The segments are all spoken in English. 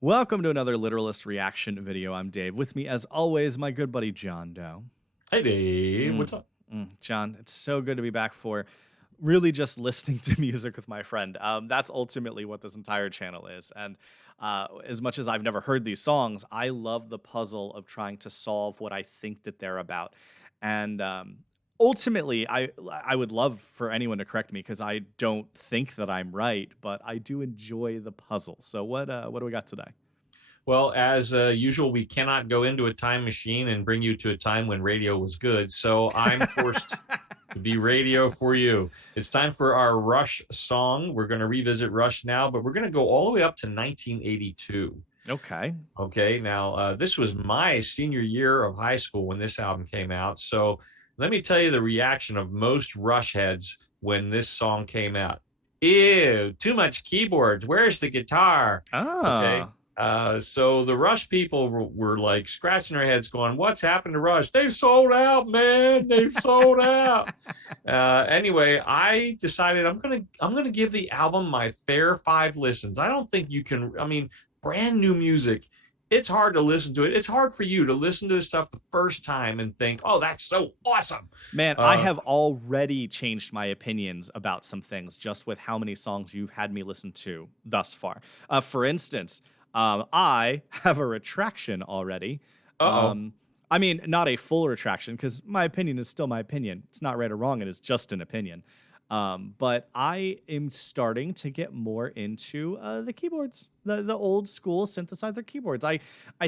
Welcome to another Literalist reaction video. I'm Dave. With me, as always, my good buddy John Doe. Hey Dave, what's up? John, it's so good to be back for really just listening to music with my friend. That's ultimately what this entire channel is. And as much as I've never heard these songs, I love the puzzle of trying to solve what I think that they're about. And ultimately, I would love for anyone to correct me because I don't think that I'm right, but I do enjoy the puzzle. So what do we got today? Well, as usual, we cannot go into a time machine and bring you to a time when radio was good. So I'm forced to be radio for you. It's time for our Rush song. We're going to revisit Rush now, but we're going to go all the way up to 1982. Okay. Okay. Now, this was my senior year of high school when this album came out. So let me tell you the reaction of most Rush heads when this song came out. Ew, too much keyboards. Where's the guitar? Okay. So the Rush people were like scratching their heads going, what's happened to Rush? They've sold out, man. They've sold out. Anyway, I decided I'm gonna give the album my fair 5 listens. I don't think you can, brand new music, it's hard to listen to it. It's hard for you to listen to this stuff the first time and think, oh, that's so awesome. Man, I have already changed my opinions about some things just with how many songs you've had me listen to thus far. For instance, I have a retraction already. Not a full retraction because my opinion is still my opinion. It's not right or wrong. It is just an opinion. But I am starting to get more into the keyboards, the old school synthesizer keyboards. I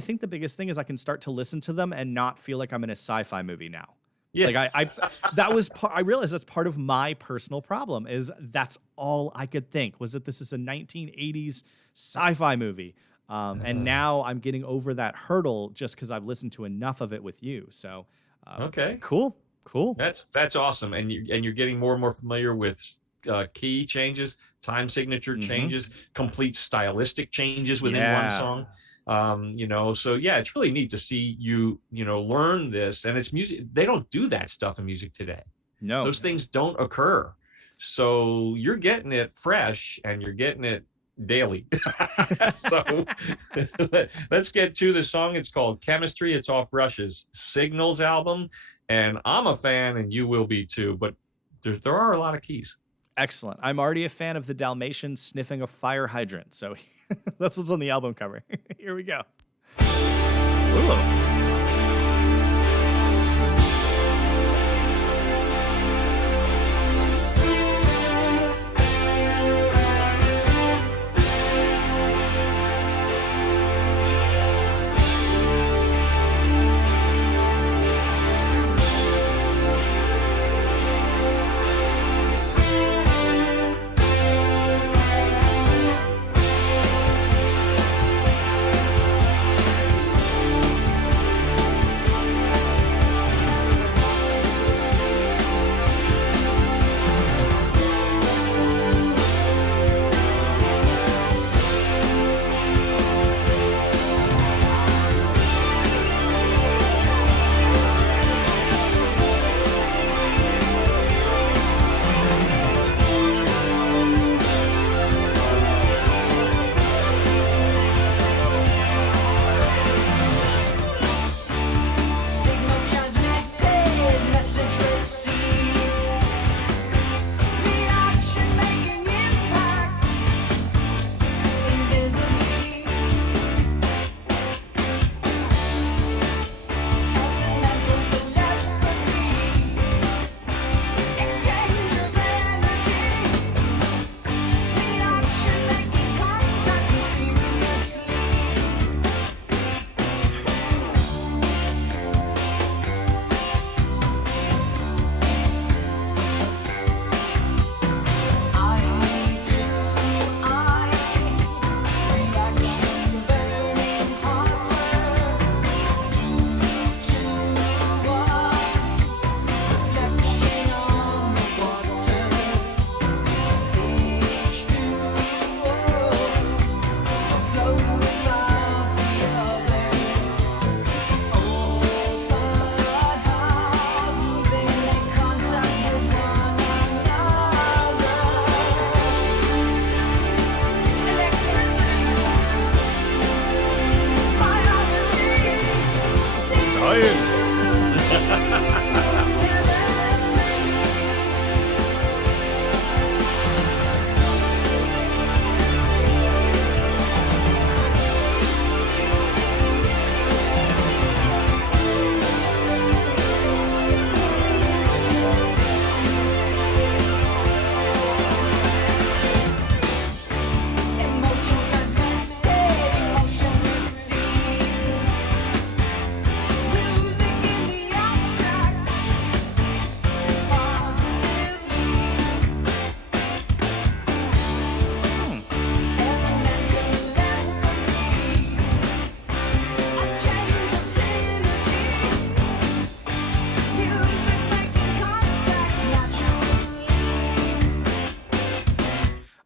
think the biggest thing is I can start to listen to them and not feel like I'm in a sci-fi movie now. Yeah. I realized that's part of my personal problem is that's all I could think was that this is a 1980s sci-fi movie. And now I'm getting over that hurdle just because I've listened to enough of it with you. So, okay, cool. That's awesome. And you're getting more and more familiar with key changes, time signature changes, complete stylistic changes within one song. So yeah, it's really neat to see you learn this. And it's music. They don't do that stuff in music today. No, those things don't occur. So you're getting it fresh and you're getting it daily. So let's get to the song. It's called Chemistry. It's off Rush's Signals album, and I'm a fan and you will be too, but there are a lot of keys. Excellent. I'm already a fan of the Dalmatian sniffing a fire hydrant, so that's what's on the album cover. Here we go. Ooh.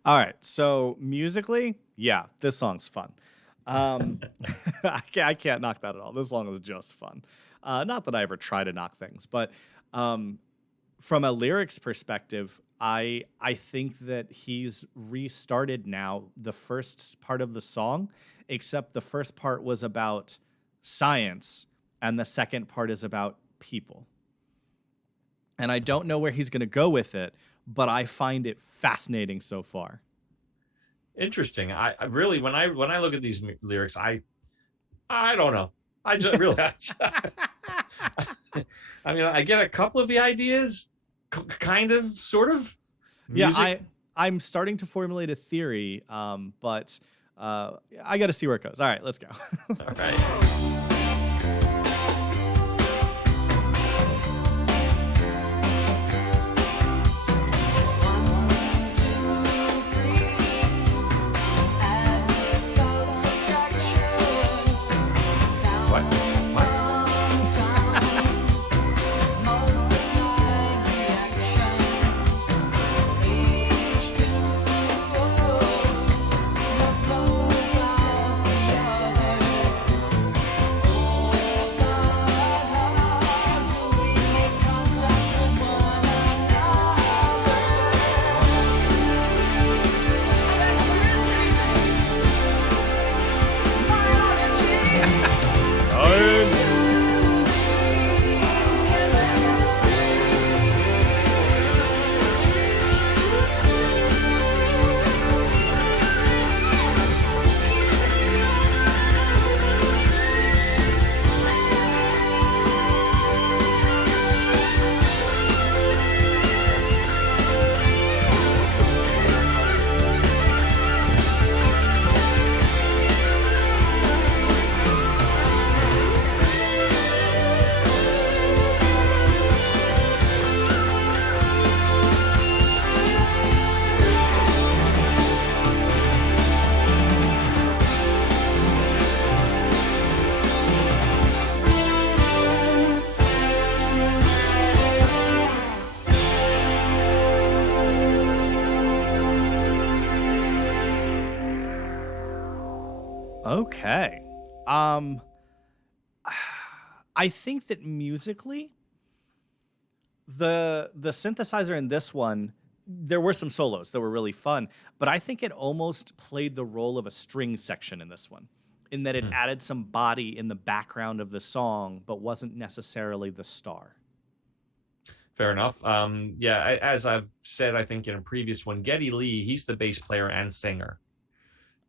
All right, so musically, yeah, this song's fun. I can't knock that at all. This song is just fun. Not that I ever try to knock things, but um, from a lyrics perspective, I think that he's restarted now the first part of the song, except the first part was about science and the second part is about people. And I don't know where he's going to go with it, but I find it fascinating so far. Interesting. I really, when I look at these lyrics, I don't know. I just really, I mean, I get a couple of the ideas, kind of, sort of. Music. Yeah, I'm starting to formulate a theory, but I got to see where it goes. All right, let's go. All right. Okay. I think that musically, the synthesizer in this one, there were some solos that were really fun, but I think it almost played the role of a string section in this one, in that it added some body in the background of the song, but wasn't necessarily the star. Fair enough. Yeah, as I've said, I think in a previous one, Geddy Lee, he's the bass player and singer.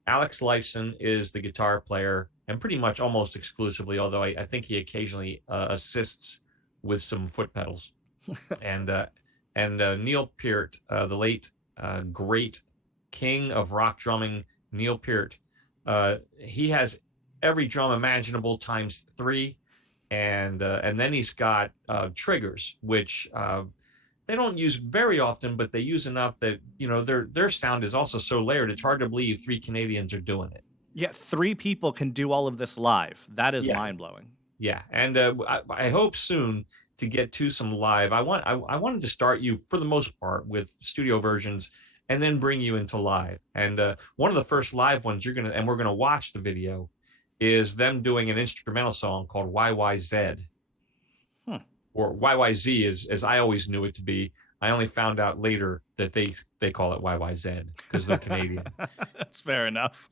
Alex Lifeson is the guitar player, and pretty much almost exclusively, although I think he occasionally assists with some foot pedals. and Neil Peart, the late great king of rock drumming, Neil Peart, he has every drum imaginable times 3, and then he's got triggers, which they don't use very often, but they use enough that, you know, their sound is also so layered. It's hard to believe 3 Canadians are doing it. Yeah, 3 people can do all of this live. That is mind-blowing. Yeah, and I hope soon to get to some live. I wanted to start you, for the most part, with studio versions, and then bring you into live. And one of the first live ones we're gonna watch the video, is them doing an instrumental song called YYZ. Or YYZ, as I always knew it to be. I only found out later that they call it YYZ because they're Canadian. That's fair enough.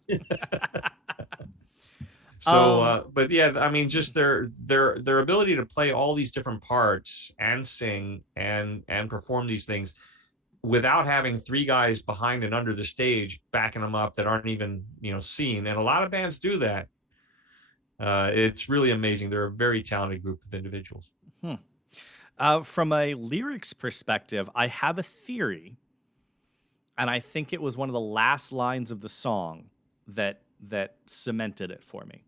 So, Um, but yeah, I mean, just their ability to play all these different parts and sing and perform these things without having three guys behind and under the stage backing them up that aren't even seen. And a lot of bands do that. It's really amazing. They're a very talented group of individuals. hmm. From a lyrics perspective, I have a theory, and I think it was one of the last lines of the song that cemented it for me.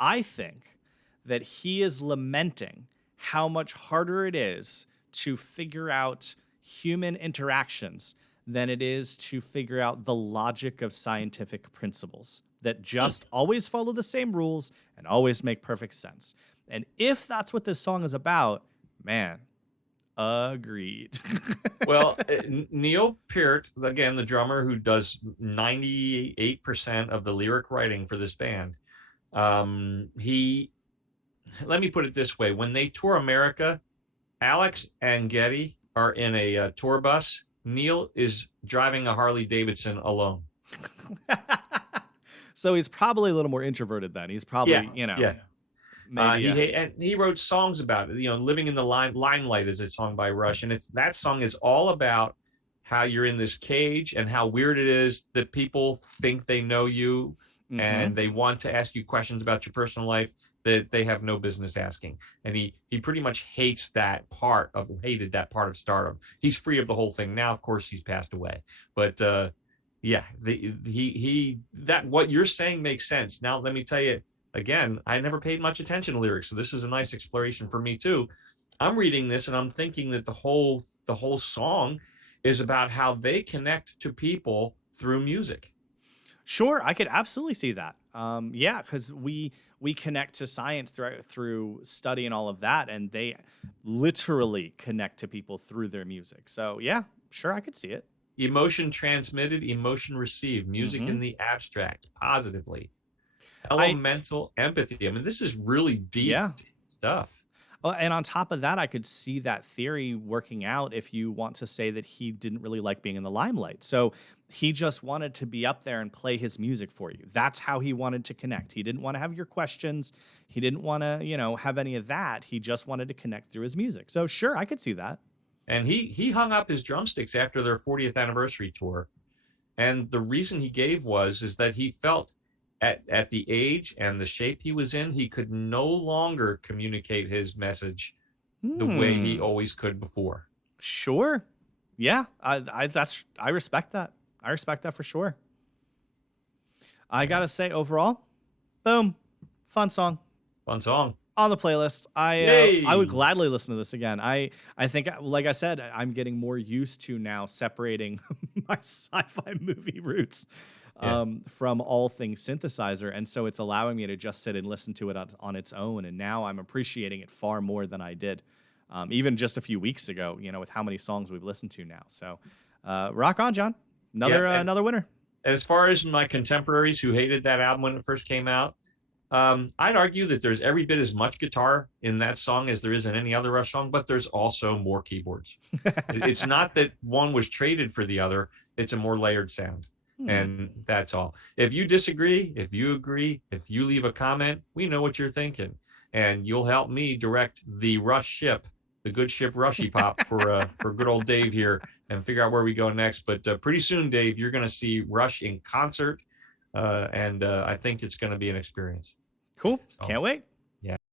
I think that he is lamenting how much harder it is to figure out human interactions than it is to figure out the logic of scientific principles that Hmm. just always follow the same rules and always make perfect sense. And if that's what this song is about, man, agreed. Well, Neil Peart, again, the drummer who does 98% of the lyric writing for this band, he, let me put it this way: when they tour America, Alex and Geddy are in a tour bus. Neil is driving a Harley Davidson alone. So he's probably a little more introverted then. He's Yeah, probably, yeah. maybe And he wrote songs about it. "Living in the Limelight" is a song by Rush, and that song is all about how you're in this cage and how weird it is that people think they know you mm-hmm. and they want to ask you questions about your personal life that they have no business asking. And he pretty much hated that part of stardom. He's free of the whole thing now. Of course, he's passed away, but yeah, that what you're saying makes sense. Now, let me tell you again, I never paid much attention to lyrics, so this is a nice exploration for me too. I'm reading this and I'm thinking that the whole song is about how they connect to people through music. Sure, I could absolutely see that. Yeah, because we connect to science through study and all of that, and they literally connect to people through their music. So yeah, sure, I could see it. Emotion transmitted, emotion received, music Hmm. in the abstract, positively. I Elemental empathy. I mean, this is really deep, Yeah. deep stuff. And on top of that, I could see that theory working out if you want to say that he didn't really like being in the limelight. So he just wanted to be up there and play his music for you. That's how he wanted to connect. He didn't want to have your questions. He didn't want to, have any of that. He just wanted to connect through his music. So sure, I could see that. And he hung up his drumsticks after their 40th anniversary tour. And the reason he gave is that he felt at the age and the shape he was in, he could no longer communicate his message the way he Hmm. always could before. Sure. Yeah. I respect that. I respect that for sure. I Yeah. gotta say, overall, boom, fun song. Fun song. On the playlist. I would Yay. gladly listen to this again. I think, like I said, I'm getting more used to now separating my sci-fi movie roots Yeah. from all things synthesizer, and so it's allowing me to just sit and listen to it on its own. And now I'm appreciating it far more than I did even just a few weeks ago. With how many songs we've listened to now. So rock on, John. Yeah. Another winner. As far as my contemporaries who hated that album when it first came out, I'd argue that there's every bit as much guitar in that song as there is in any other Rush song, but there's also more keyboards. It's not that one was traded for the other, it's a more layered sound. Hmm. And that's all. If you disagree, if you agree, if you leave a comment, we know what you're thinking. And you'll help me direct the Rush ship, the good ship Rushy Pop for good old Dave here and figure out where we go next. But pretty soon, Dave, you're going to see Rush in concert. And I think it's going to be an experience. Cool. So, Can't wait. yeah.